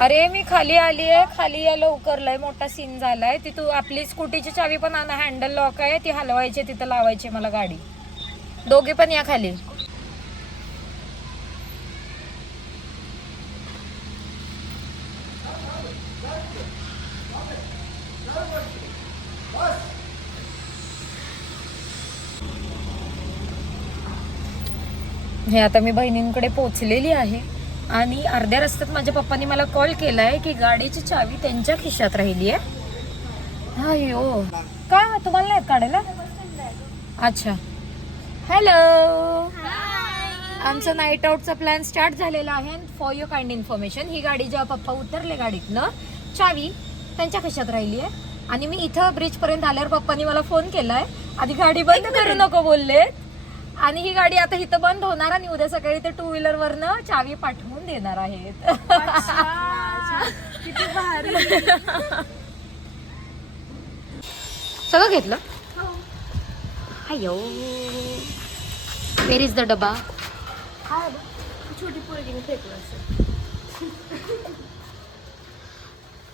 अरे मी खाली आली आहे, खाली या लवकर, लय मोठा सीन झालाय. ती तू आपली स्कूटीची चावी पण आणा, हँडल लॉक आहे, ती हलवायची, तिथं लावायची मला गाडी. दोघे पण या खाली. हे आता मी बहिणींकडे पोचलेली आहे आणि अर्ध्या रस्त्यात माझ्या पप्पांनी मला कॉल केलाय की गाडीची चावी त्यांच्या खिशात राहिली आहे. अयो का तुम्हाला नाही काढायला? अच्छा. हॅलो, आमचा नाईट आउटचा प्लॅन स्टार्ट झालेला आहे. फॉर युअर काइंड इन्फॉर्मेशन, ही गाडी जेव्हा पप्पा उतरले गाडीतनं, चावी त्यांच्या खिशात राहिली आहे. आणि मी इथं ब्रिज पर्यंत आल्यावर पप्पांनी मला फोन केलाय, आधी गाडी बंद करू नको बोलले. आणि ही गाडी आता इथं बंद होणार आणि उद्या सकाळी ते 2 व्हीलर वरनं चावी पाठवून देणार आहेत. किती भारी. सगळं घेतलं. अयो, वेर इज द डबा? छोटी पोरगीने फेकलं असं.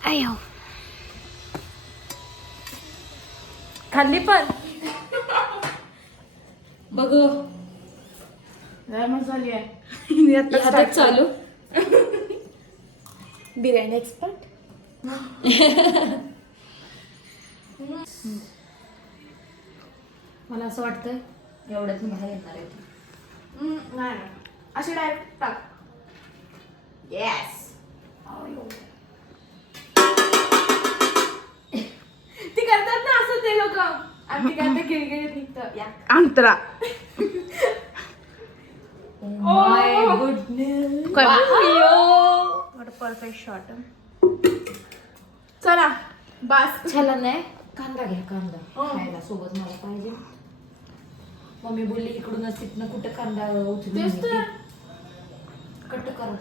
अयो, खाल्ली पण बघ. लय मसाली आहे. आता चालू. बिर्याणी एक्सपर्ट. मला असं वाटतं एवढ्याच बाहेर येणार आहे. नाही, अशी डायरेक्ट टाक. येस. ती करतात ना असं ते लोक. आणि काय ते गिळगिळीत निघतं. Antara. My goodness. What a perfect shot. चला बस. छाला नाही. कांदा घ्या, कांदा खायला सोबत मला पाहिजे. मम्मी बोलली इकडूनच तिथनं कुठं कांदा उचलून कट करा.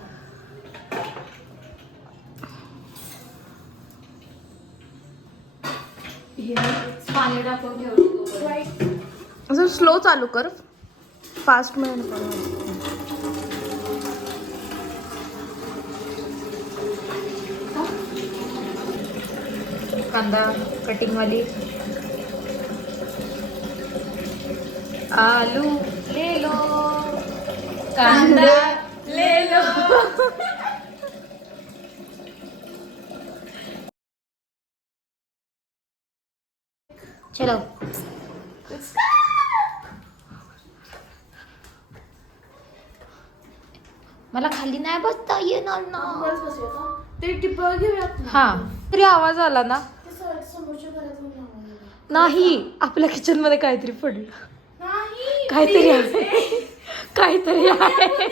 पाणी टाकून ठेवलं. असं स्लो चालू कर, फास्ट मध्ये. कांदा कटिंग वाली. आलू ले लो, कांदा ले लो. चलो. मला खाली नाही बसता येणार ना. ते टिपा घेऊयात. हा, तरी आवाज आला ना. नाही, आपल्या किचन मध्ये काहीतरी पडलं. काहीतरी आहे, काहीतरी आहे.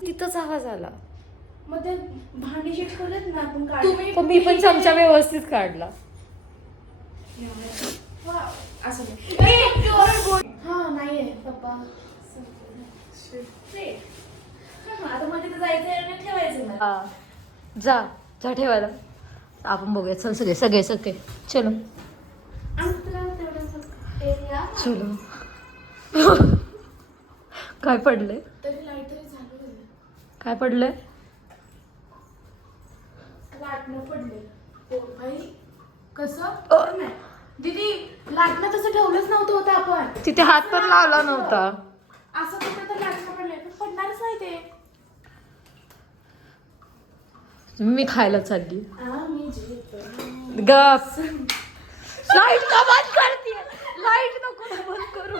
तिथंच आवाज आला. भांडी शिकवलेत ना आपण. पण मी पण चमचा व्यवस्थित काढला. हा नाहीये पप्पा. आता मध्ये तर जायचं ठेवायचं ना. जा जा ठेवायला. आपण बघूया. चल सगळे सगळे सगळे चलो चलो. काय पडलंय? काय पडलंय? लाटणं पडले. कसं दीदी, लाटणं तसं ठेवलंच नव्हतं होतं आपण. तिथे हात पण लावला नव्हता. असं कुठं तर लाटणं पडलंय, पडणारच नाही ते. मी खायला चालली. गप. लाईट का बंद करते? लाईट नको ना बंद करू.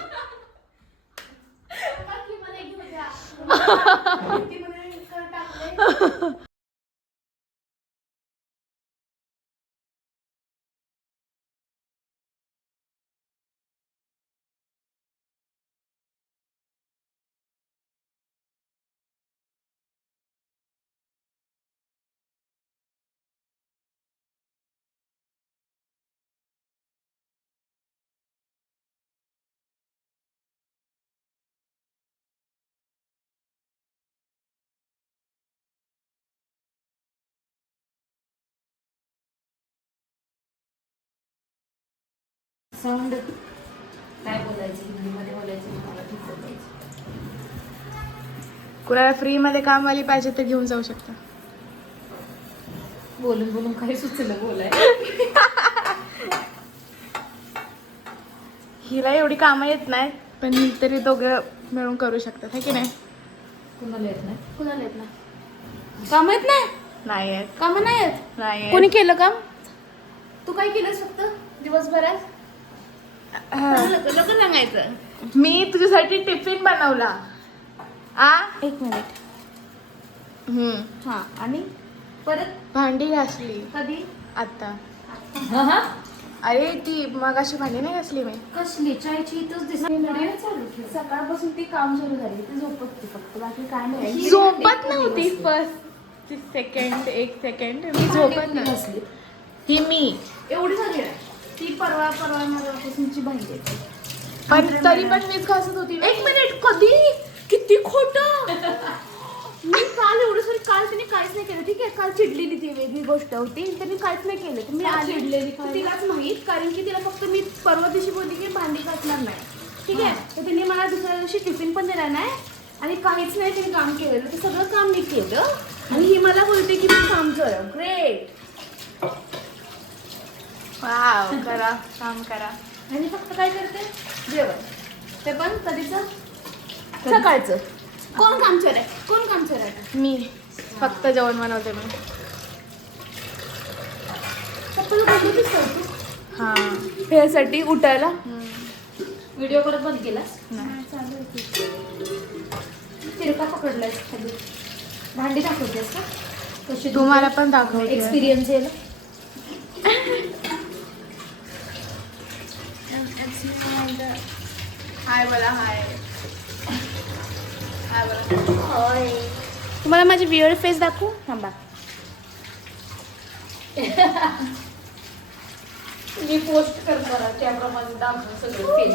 साऊंड काय बोलायचं, हिंदीमध्ये बोलायचं, मराठीत बोलायचं. कुणाला फ्री मध्ये कामवाली पाहिजे तर घेऊन जाऊ शकता. बोलून बोलून काही सुचलं बोलाय. हिला एवढी कामं येत नाही पण तरी दोघं मिळून करू शकतात है की नाही. कुणाला येत नाही. कुणाला येत नाही काम येत नाही. नाही येत कामं नाही येत. नाही कोणी केलं काम. तू काय केलंस फक्त दिवसभरात. लवकर सांगायचं. मी तुझ्यासाठी टिफिन बनवला. एक मिनिट. हा आणि परत भांडी घासली कधी. आता. हा हा. अरे ती मग अशी भांडी नाही घासली मी. कसली चायची इथंच दिसत. सकाळपासून ती काम सुरू झाली. ती झोपत होती फक्त बाकी काय नाही. झोपत नव्हती फर्स्ट सेकंड एक सेकंड मी झोपत नसली. ही मी एवढी झाली ती परवा पासूनची भांडी आहे. पण तरी पण मीच घासत होती. एक मिनिट कधी किती खोटं. मी काल एवढं सॉरी काल तिने काहीच नाही केलं. ठीक आहे काल चिडलेली ती वेगळी गोष्ट होती. त्यांनी काहीच नाही केलं. तर मी आली तिलाच माहीत कारण की तिला फक्त मी परवा दिवशी बोलली की भांडी घासणार नाही. ठीक आहे तर तिने मला दुसऱ्या दिवशी टिफिन पण दिला नाही आणि काहीच नाही तिने काम केलेलं. ते सगळं काम मी केलं आणि ही मला बोलते की मी काम कर. ग्रेट. वाव करा काम करा. आणि फक्त काय करते जेवण. ते पण कधीचं सकाळचं. कोण काम आहे कोण काम आहे. मी फक्त जेवण बनवते मी. फक्त हां ह्यासाठी उठायला. व्हिडिओ परत बंद केलास. नाही चालू आहे. तिरका पकडलायस खाली. भांडी दाखवतेस का कशी. तुम्हाला पण दाखव एक्सपिरियन्स येईल. हाय बोला. हाय हाय बोला. तुम्हाला माझी विअर्ड फेस दाखवू थांबा. मी पोस्ट करणार त्याप्रमाणे दाखव सगळं फेस.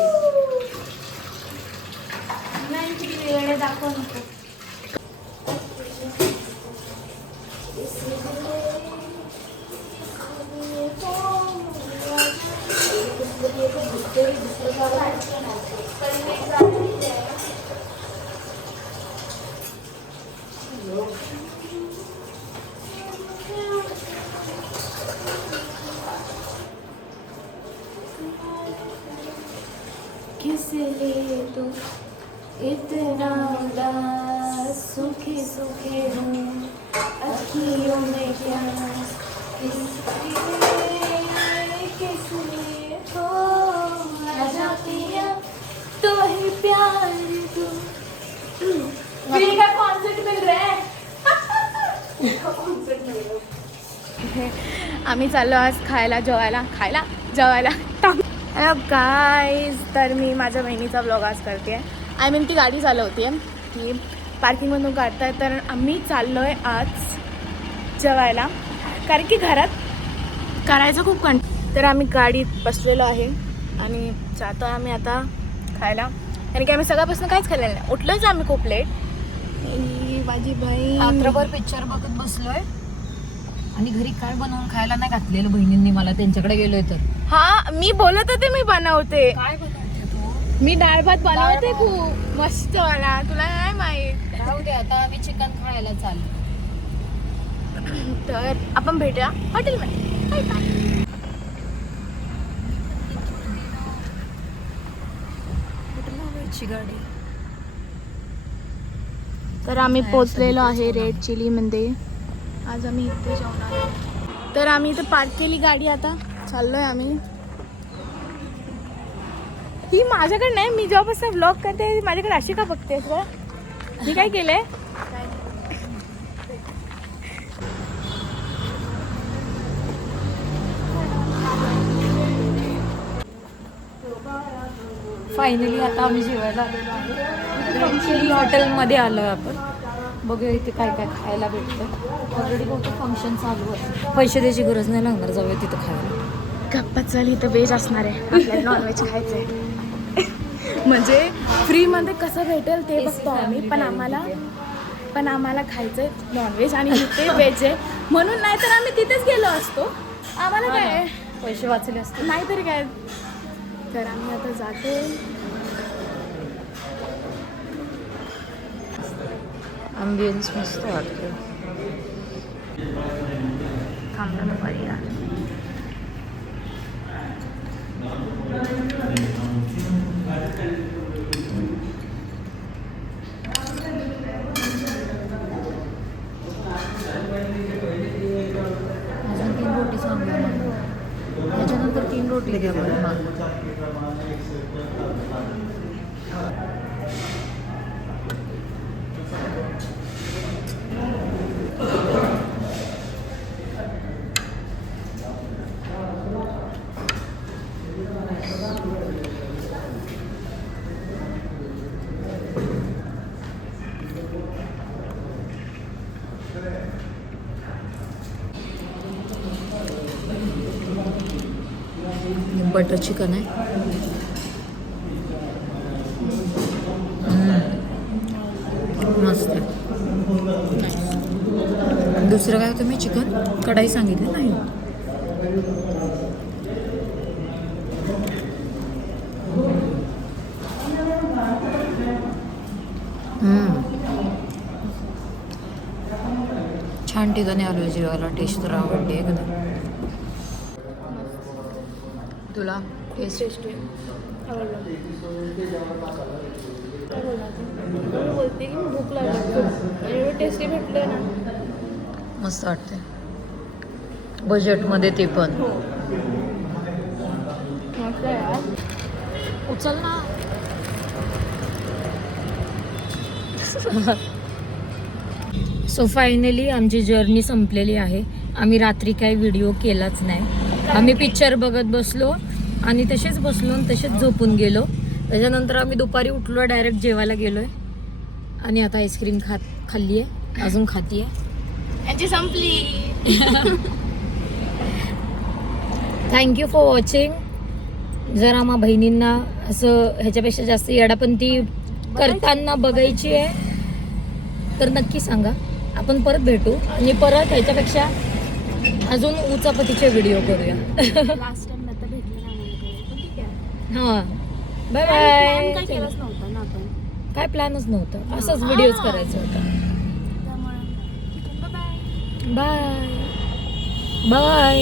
नाही किती वेळ दाखव नको. किस लिए तू इतना उदास सूखे सूखे हूँ अखियों में क्या किस लिए हो आजा पिया तो ही प्यार तू. फ्री का कॉन्सर्ट मिल रहा है. आम्ही चाललो आज खायला जेवायला हॅलो गाईज. तर मी माझ्या बहिणीचा ब्लॉग आज करते आहे. आय मीन ती गाडी चालवते आहे. मी पार्किंगमधून काढताय. तर आम्ही चाललो आहे आज जेवायला कारण की घरात करायचं खूप तर आम्ही गाडीत बसलेलो आहे आणि जातो आम्ही आता खायला. कारण की आम्ही सगळ्यापासून काहीच खाल्लेलं नाही. उठलोच आम्ही खूप लेट. माझी बहीण रात्रभर पिक्चर बघत बसलोय आणि घरी काय बनवून खायला नाही घातलेलं बहिणींनी मला. त्यांच्याकडे गेलोय तर. हा मी बोलत होते मी बनवते. काय बनवते तू. मी डाळ भात बनवते खूप मस्त वाला. तुला नाही माहित. राहू दे आता आम्ही चिकन खायला चाललो. तर आपण भेटूया हॉटेलमध्ये. Bye bye. गाडी. तर आम्ही पोचलेलो आहे रेड चिलीमध्ये. आज आम्ही इथे जेवणार आहोत. तर आम्ही इथे पार्क केली गाडी. आता चाललोय आम्ही. ही माझ्याकडे नाही. मी जेव्हापासून व्लॉग करते माझ्याकडे अशी का बघतेस का. मी काय केलंय. फायनली आता आम्ही जेवायला आलेलो आहे. चिली हॉटेलमध्ये आलो आपण. बघूया इथे काय काय खायला भेटतं. ऑलरेडी बहुतेक फंक्शन चालू आहे. पैसे द्यायची गरज नाही लागणार. जाऊया तिथं खायला. गप्पा चाल. इथं व्हेज असणार आहे. आपल्याला नॉनव्हेज खायचं आहे. म्हणजे फ्रीमध्ये कसं भेटेल ते बघतो आम्ही. पण आम्हाला खायचं आहे नॉनव्हेज आणि इथे व्हेज आहे म्हणून. नाही तर आम्ही तिथेच गेलो असतो. आम्हाला काय पैसे वाचले असते. नाहीतरी काय. तर आम्ही आता जातो. ॲम्बियन्स मस्त वाटतं. थांबलो दुपारी यार. अजून 3 रोटी सांगूया मग. त्याच्यानंतर 3 रोटी द्या बरं मग. बटर चिकन आहे. मस्त आहे. दुसरं काय होतं मी चिकन कढाई सांगितलं नाही. छान ठिकाणी आलो जेवायला. टेस्ट तर आवडली आहे का तुला? टेस्ट बोलते की भूक लागली. एवढं टेस्टी भेटले ना. मस्त वाटते बजेटमध्ये ते पण. उचल ना. सो फायनली आमची जर्नी संपलेली आहे. आम्ही रात्री काही व्हिडिओ केलाच नाही. आम्ही पिक्चर बघत बसलो आणि तसेच बसलो आणि तसेच झोपून गेलो. त्याच्यानंतर आम्ही दुपारी उठलो, डायरेक्ट जेवायला गेलोय आणि आता आईस्क्रीम खाल्ली आहे, अजून खाती आहे. यांची संपली. Thank you for watching. जर आम्हा बहिणींना असं ह्याच्यापेक्षा जास्त येडापंती करताना बघायची आहे तर नक्की सांगा. आपण परत भेटू आणि परत ह्याच्यापेक्षा अजून उचापतीचे व्हिडिओ करूया. लास्ट टाइम आता भेटलं नाही. हां बाय बाय. काय केलंच नव्हतं ना आपण. काय प्लॅनच नव्हतं, असंच व्हिडिओज करायचं होतं. त्यामुळे बाय बाय बाय.